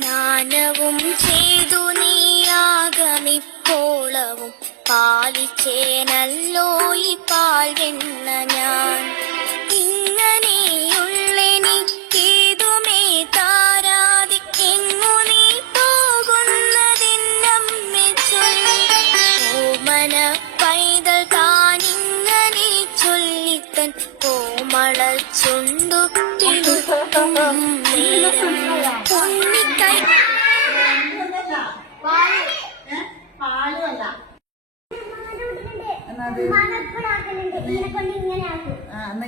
സ്നാനവും ചെയ്തു നീയാകമിപ്പോളവും പാലിച്ചേനല്ലോ ഈ പാൽ വെണ്ണ ഞാൻ. ഇങ്ങനെയുള്ളെനിക്കേതുമേ താരാതി എങ്ങു നീ പോകുന്നതിന്നമ്മെ ചൊല്ലി. ഓമന പൈതൽ താനിങ്ങനെ ചൊല്ലിത്തൻ കോമള ചുണ്ടു തിളുത്തും നേരം പൊന്നിക്കൈ.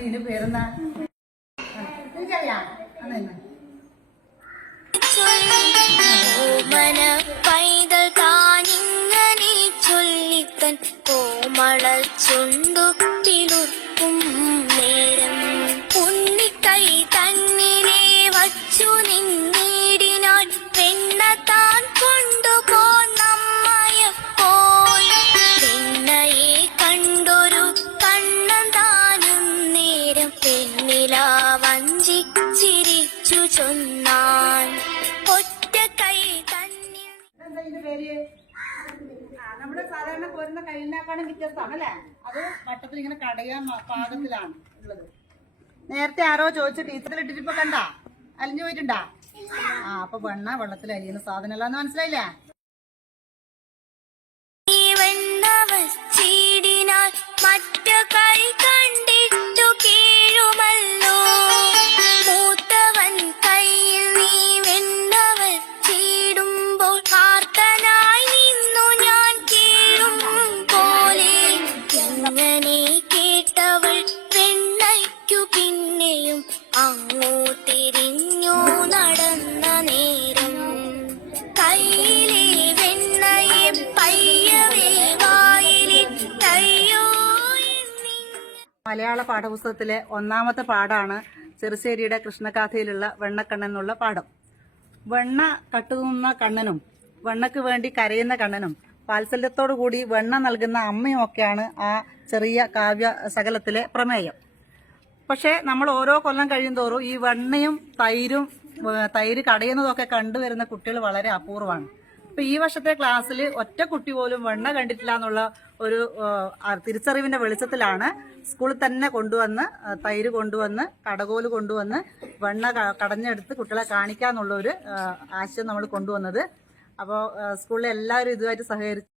ഇതിന് പേരെന്നാ ഓമന പൈതൽ താനിങ്ങനെ ചൊല്ലിത്തൻ കോമള ചുണ്ടു തിളുത്തും നേരം ഉണ്ണിക്കൈ തന്നിനെ വച്ചു നിന്നീടിനാൻ വെണ്ണ താൻ കൊണ്ടുപോന്നമ്മയപ്പോൾ. വെണ്ണയെ കണ്ടൊരു കണ്ണൻ താനും നേരം പെണ്ണില വഞ്ചിച്ചിരിച്ചു ചൊന്നാൻ. ഒറ്റ കൈ തന്നിൽ നമ്മുടെ സാധാരണ പോരുന്ന കയ്യിനാക്കാളും വ്യത്യസ്തമാണ് അല്ലേ? അത് വട്ടത്തിൽ ഇങ്ങനെ കടയാൻ പാകത്തിലാണ് ഉള്ളത്. നേരത്തെ ആരോ ചോദിച്ചു ടീച്ചറിൽ ഇട്ടിട്ടിപ്പോ കണ്ടാ അലിഞ്ഞു പോയിട്ടുണ്ടാ? അപ്പൊ വെണ്ണ വെള്ളത്തിൽ അലിയുന്ന സാധനമല്ലാന്ന് മനസ്സിലായില്ലേ? വെണ്ണ വച്ചിടിനാൽ മറ്റ കൈ കണ്ടിട്ടു കീഴുമല്ലോ. മൂത്തവൻ കയ്യിൽ നീ വെണ്ണ വച്ചിടുമ്പോൾ ആർത്തനായി നിന്നു ഞാൻ കീഴും പോലെ. അങ്ങനെ കേട്ടവൾ വെണ്ണയ്ക്കു പിന്നെയും അങ്ങോ തിരിഞ്ഞു നടന്ന നേരം കയ്യിലെ വെണ്ണയെ പയ്യവേ വായിലിട്ടയ്യോ എന്നീ. മലയാള പാഠപുസ്തകത്തിലെ ഒന്നാമത്തെ പാഠമാണ് ചെറുശ്ശേരിയുടെ കൃഷ്ണഗാഥയിലുള്ള വെണ്ണക്കണ്ണൻ എന്നുള്ള പാഠം. വെണ്ണ കട്ടുതുന്ന കണ്ണനും വെണ്ണക്ക് വേണ്ടി കരയുന്ന കണ്ണനും വാത്സല്യത്തോടു കൂടി വെണ്ണ നൽകുന്ന അമ്മയും ഒക്കെയാണ് ആ ചെറിയ കാവ്യ ശകലത്തിലെ പ്രമേയം. പക്ഷെ നമ്മൾ ഓരോ കൊല്ലം കഴിയും തോറും ഈ വെണ്ണയും തൈര് കടയുന്നതൊക്കെ കണ്ടുവരുന്ന കുട്ടികൾ വളരെ അപൂർവമാണ്. ഇപ്പൊ ഈ വർഷത്തെ ക്ലാസ്സിൽ ഒറ്റ കുട്ടി പോലും വെണ്ണ കണ്ടിട്ടില്ല എന്നുള്ള ഒരു തിരിച്ചറിവിന്റെ വെളിച്ചത്തിലാണ് സ്കൂളിൽ തന്നെ കൊണ്ടുവന്ന് തൈര് കൊണ്ടുവന്ന് കടകോല് കൊണ്ടുവന്ന് വെണ്ണ കടഞ്ഞെടുത്ത് കുട്ടികളെ കാണിക്കാന്നുള്ള ഒരു ആശയം നമ്മൾ കൊണ്ടുവന്നത്. അപ്പോൾ സ്കൂളിലെ എല്ലാവരും ഇതുമായിട്ട് സഹകരിച്ചു.